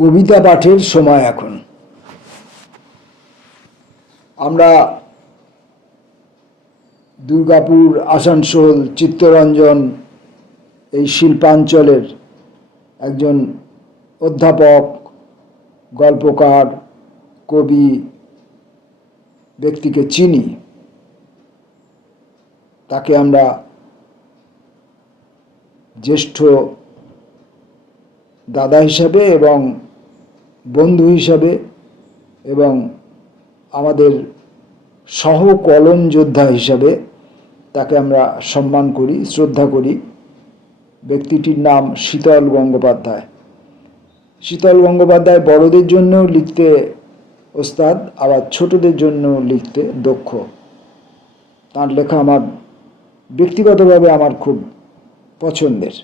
কবিতা পাঠের সময় এখন। আমরা দুর্গাপুর, আসানসোল, চিত্তরঞ্জন এই শিল্পাঞ্চলের একজন অধ্যাপক, গল্পকার, কবি ব্যক্তিকে চিনি। তাকে আমরা জ্যেষ্ঠ দাদা হিসাবে এবং বন্ধু হিসাবে এবং আমাদের সহ কলম যোদ্ধা হিসাবে তাকে আমরা সম্মান করি, শ্রদ্ধা করি। ব্যক্তিটির নাম শীতল গঙ্গোপাধ্যায়। শীতল গঙ্গোপাধ্যায় বড়দের জন্যও লিখতে ওস্তাদ, আবার ছোটদের জন্যও লিখতে দক্ষ। তার লেখা আমার ব্যক্তিগতভাবে আমার খুব পছন্দের।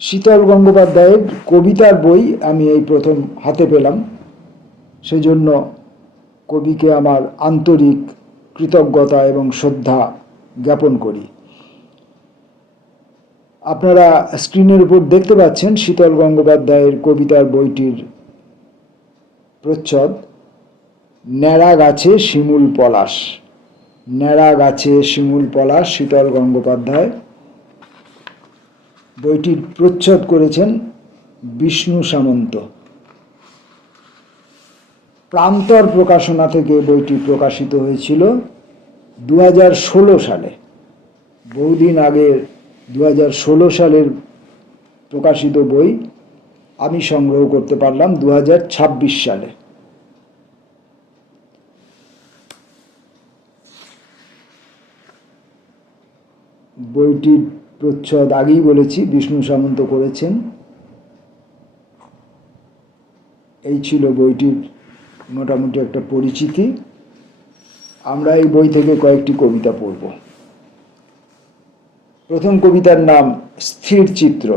শীতল গঙ্গোপাধ্যায়ের কবিতার বই আমি এই প্রথম হাতে পেলাম, সেজন্য কবিকে আমার আন্তরিক কৃতজ্ঞতা এবং শ্রদ্ধা জ্ঞাপন করি। আপনারা স্ক্রিনের উপর দেখতে পাচ্ছেন শীতল গঙ্গোপাধ্যায়ের কবিতার বইটির প্রচ্ছদ, ন্যাড়া গাছে শিমুল পলাশ। ন্যাড়া গাছে শিমুল পলাশ, শীতল গঙ্গোপাধ্যায়। বইটির প্রচ্ছদ করেছেন বিষ্ণু সামন্ত। প্রান্তর প্রকাশনা থেকে বইটি প্রকাশিত হয়েছিল 2016 সালে। বহুদিন আগে 2016 সালের প্রকাশিত বই আমি সংগ্রহ করতে পারলাম 2026 সালে। বইটির প্রচ্ছদ আগেই বলেছি বিষ্ণু সামন্ত করেছেন। এই ছিল বইটির মোটামুটি একটা পরিচিতি। আমরা এই বই থেকে কয়েকটি কবিতা পড়ব। প্রথম কবিতার নাম স্থির চিত্র।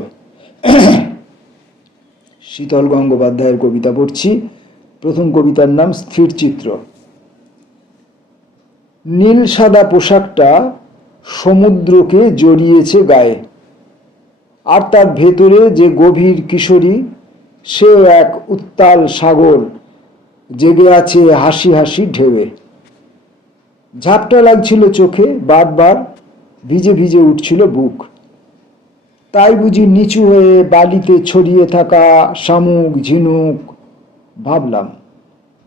শীতল গঙ্গোপাধ্যায়ের কবিতা পড়ছি। প্রথম কবিতার নাম স্থির চিত্র। নীল সাদা পোশাকটা সমুদ্রকে জড়িয়েছে গায়ে, আর তার ভেতরে যে গভীর কিশোরী, সেও এক উত্তাল সাগর, জেগে আছে হাসি হাসি ঢেউয়ে। ঝাপটা লাগছিল চোখে, বারবার ভিজে ভিজে উঠছিল বুক। তাই বুঝি নিচু হয়ে বালিতে ছড়িয়ে থাকা শামুক ঝিনুক ভাবলাম,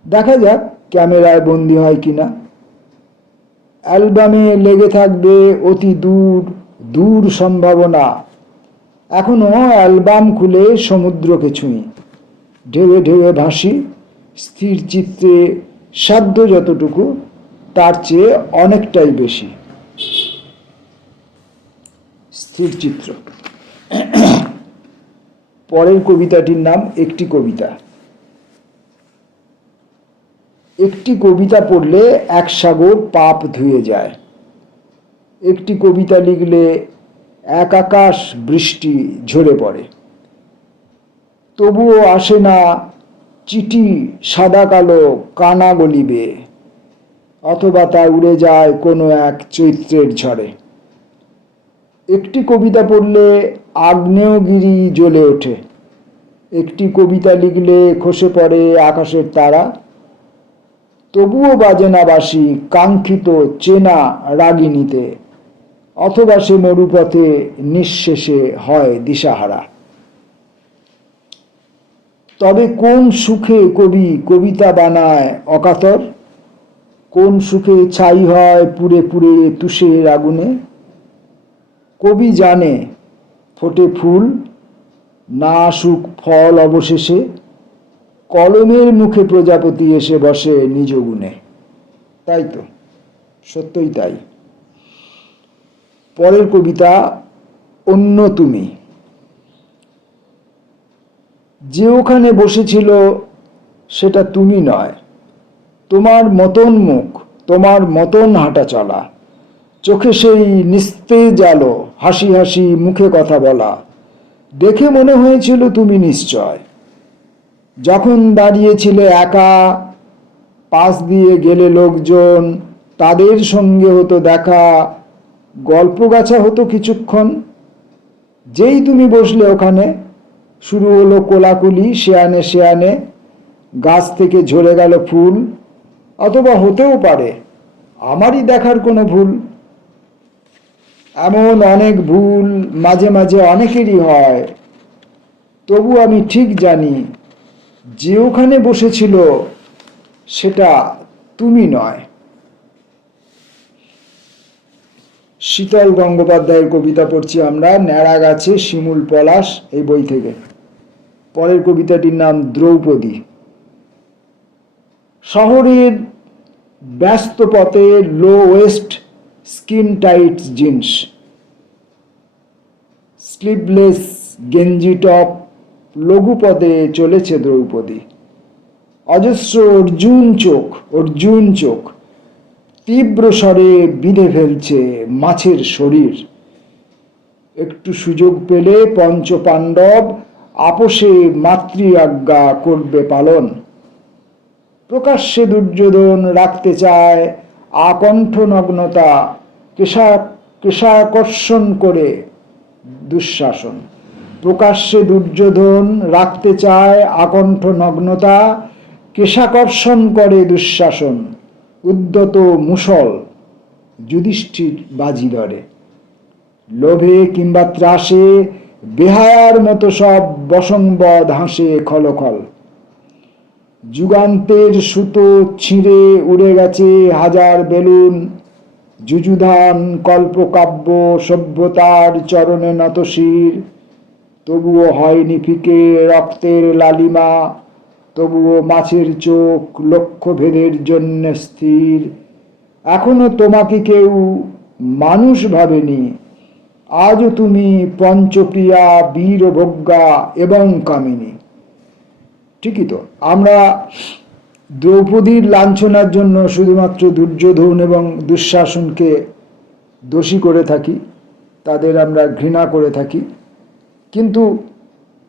দেখা যাক ক্যামেরায় বন্দি হয় কিনা। অ্যালবামে লেগে থাকবে অতি দূর দূর সম্ভাবনা। এখনো অ্যালবাম খুলে সমুদ্রকে ছুঁই, ঢেউয়ে ঢেউয়ে ভাসি। স্থির চিত্রে সাধ্য যতটুকু, তার চেয়ে অনেকটাই বেশি। স্থির চিত্র। পরের কবিতাটির নাম একটি কবিতা। একটি কবিতা পড়লে এক সাগর পাপ ধুয়ে যায়। একটি কবিতা লিখলে এক আকাশ বৃষ্টি ঝরে পড়ে। তবুও আসে না চিঠি সাদা কালো কানা গলিবে, অথবা তা উড়ে যায় কোনো এক চৈত্রের ঝড়ে। একটি কবিতা পড়লে আগ্নেয়গিরি জ্বলে ওঠে। একটি কবিতা লিখলে খসে পড়ে আকাশের তারা। তবুও বাজে না বাঁশি কাঙ্ক্ষিত চেনা রাগিনীতে, অথবা সে মরুপথে নিঃশেষে হয় দিশাহারা। তবে কোন সুখে কবি কবিতা বানায় অকাতর? কোন সুখে ছাই হয় পুড়ে পুড়ে তুষের আগুনে? কবি জানে ফোটে ফুল, না আসুক ফল অবশেষে, কলমের মুখে প্রজাপতি এসে বসে নিজ গুণে। তাই তো, সত্যই তাই। পরের কবিতা অন্য তুমি। যে ওখানে বসেছিল সেটা তুমি নয়, তোমার মতন মুখ, তোমার মতন হাঁটা চলা, চোখে সেই নিস্তেজ আলো, হাসি হাসি মুখে কথা বলা। দেখে মনে হয়েছিল তুমি নিশ্চয়। যখন দাঁড়িয়েছিলে একা, পাশ দিয়ে গেলে লোকজন, তাদের সঙ্গে হতো দেখা, গল্প গাছা হতো কিছুক্ষণ। যেই তুমি বসলে ওখানে, শুরু হলো কোলাকুলি, শেয়ানে শেয়ানে গাছ থেকে ঝরে গেল ফুল, অথবা হতেও পারে আমারই দেখার কোনো ভুল। এমন অনেক ভুল মাঝে মাঝে অনেকেরই হয়, তবু আমি ঠিক জানি যে ওখানে বসেছিল সেটা তুমি নয়। শীতল গঙ্গোপাধ্যায়ের কবিতা পড়ছি আমরা, ন্যাড়া গাছে শিমুল পলাশ, এই বই থেকে। পরের কবিতাটির নাম দ্রৌপদী। শহরের ব্যস্ত পথে low waist skin tight jeans, sleeveless গেঞ্জি টপ, লঘু পদে চলেছে দ্রৌপদী। অজস্র অর্জুন চোখ তীব্র স্বরে বিঁধে ফেলছে মাছের শরীর। একটু সুযোগ পেলে পঞ্চ পাণ্ডব আপোষে মাতৃ আজ্ঞা করবে পালন। প্রকাশ্যে দুর্যোধন রাখতে চায় আকণ্ঠ নগ্নতা, কেশাকর্ষণ করে দুঃশাসন। প্রকাশ্যে দুর্যোধন রাখতে চায় আকণ্ঠ নগ্নতা, কেশাকর্ষণ করে দুঃশাসন। উদ্যত মুষল যুধিষ্ঠির বাজি ধরে। লোভে কিংবা ত্রাসে বেহায়ার মতো সব বসংবদ হাসে খলখল। যুগান্তের সুতো ছিঁড়ে উড়ে গেছে হাজার বেলুন। যুযুধান কল্পকাব্য সভ্যতার চরণে নতশির। তবুও হয়নি ফিকে রক্তের লালিমা, তবুও মাছের চোখ লক্ষ্যভেদের জন্য স্থির। এখনো তোমাকে কেউ মানুষ ভাবেনি, আজও তুমি পঞ্চপ্রিয়া, বীরভোগ্যা এবং কামিনী। ঠিকই তো, আমরা দ্রৌপদীর লাঞ্ছনার জন্য শুধুমাত্র দুর্যোধন এবং দুঃশাসনকে দোষী করে থাকি, তাদের আমরা ঘৃণা করে থাকি, কিন্তু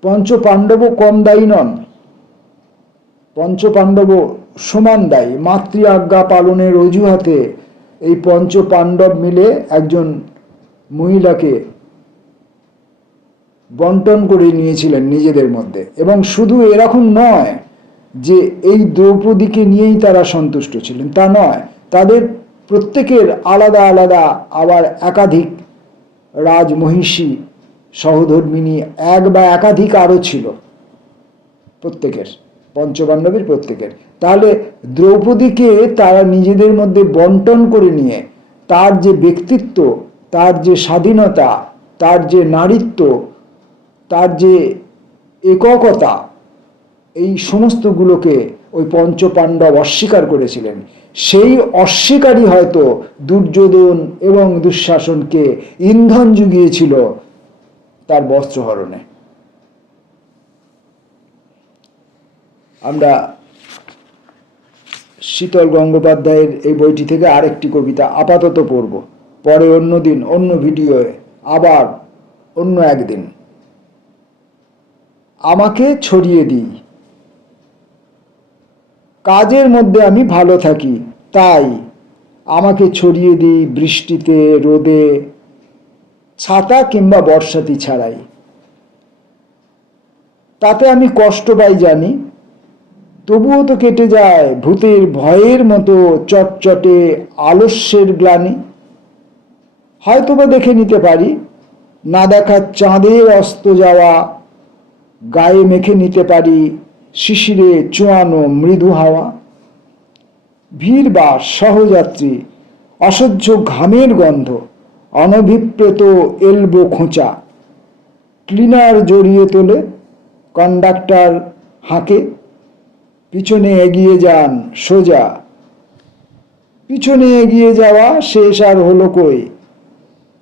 পঞ্চপাণ্ডবও কম দায়ী নন। পঞ্চপাণ্ডবও সমান দায়ী। মাতৃ আজ্ঞা পালনের অজুহাতে এই পঞ্চপাণ্ডব মিলে একজন মহিলাকে বন্টন করে নিয়েছিলেন নিজেদের মধ্যে। এবং শুধু এরকম নয় যে এই দ্রৌপদীকে নিয়েই তারা সন্তুষ্ট ছিলেন, তা নয়। তাদের প্রত্যেকের আলাদা আলাদা আবার একাধিক রাজমহিষী সহধর্মিনী, এক বা একাধিক আরও ছিল প্রত্যেকের, পঞ্চপাণ্ডবের প্রত্যেকের। তাহলে দ্রৌপদীকে তারা নিজেদের মধ্যে বন্টন করে নিয়ে তার যে ব্যক্তিত্ব, তার যে স্বাধীনতা, তার যে নারীত্ব, তার যে এককতা, এই সমস্তগুলোকে ওই পঞ্চপাণ্ডব অস্বীকার করেছিলেন। সেই অস্বীকারই হয়তো দুর্যোধন এবং দুঃশাসনকে ইন্ধন জুগিয়েছিল তার বস্ত্রহরণে। আমরা শীতল গঙ্গোপাধ্যায়ের এই বইটি থেকে আরেকটি কবিতা আপাতত পড়ব, পরে অন্য দিন অন্য ভিডিওয়ে আবার অন্য একদিন। আমাকে ছড়িয়ে দিই, কাজের মধ্যে আমি ভালো থাকি, তাই আমাকে ছড়িয়ে দিই বৃষ্টিতে রোদে, ছাতা কিংবা বর্ষাতি ছাড়াই। তাতে আমি কষ্ট পাই জানি, তবুও তো কেটে যায় ভূতের ভয়ের মতো চটচটে আলস্যের গ্লানি। হয়তোবা দেখে নিতে পারি না দেখা চাঁদের অস্ত যাওয়া, গায়ে মেখে নিতে পারি শিশিরে চোয়ানো মৃদু হাওয়া। ভিড় বাস, সহযাত্রী, অসহ্য ঘামের গন্ধ, অনভিপ্রেত এলবো খোঁচা। ক্লিনার জড়িয়ে তোলে, কন্ডাক্টর হাঁকে, পিছনে এগিয়ে যান সোজা। পিছনে এগিয়ে যাওয়া শেষ আর হলো কই।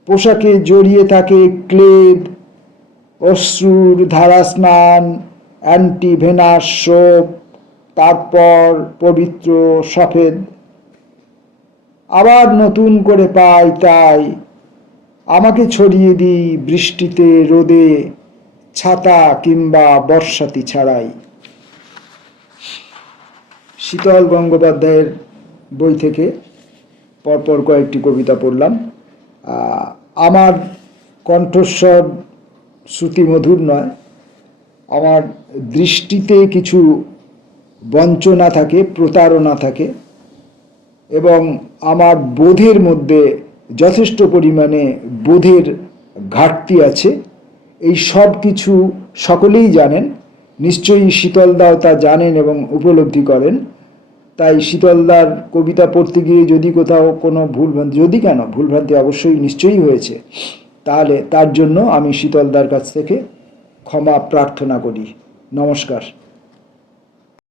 পোশাকে জড়িয়ে থাকে ক্লেদ, অশ্রুর ধারা স্নান, অ্যান্টিভেনাস সোপ, তারপর পবিত্র সফেদ। আবার নতুন করে পাই তাই আমাকে ছড়িয়ে দিই বৃষ্টিতে রোদে, ছাতা কিংবা বর্ষাতি ছাড়াই। শীতল গঙ্গোপাধ্যায়ের বই থেকে পরপর কয়েকটি কবিতা পড়লাম। আমার কণ্ঠস্বর শ্রুতিমধুর নয়, আমার দৃষ্টিতে কিছু বঞ্চনা থাকে, প্রতারণা থাকে, এবং আমার বোধের মধ্যে যথেষ্ট পরিমাণে বোধের ঘাটতি আছে। এই সব কিছু সকলেই জানেন, নিশ্চয়ই শীতলদাও তা জানেন এবং উপলব্ধি করেন। তাই শীতলদার কবিতা পড়তে গিয়ে যদি কোথাও কোনো ভুলভ্রান্তি, যদি কেন ভুলভ্রান্তি অবশ্যই নিশ্চয়ই হয়েছে, তাহলে তার জন্য আমি শীতলদার কাছ থেকে ক্ষমা প্রার্থনা করি। নমস্কার।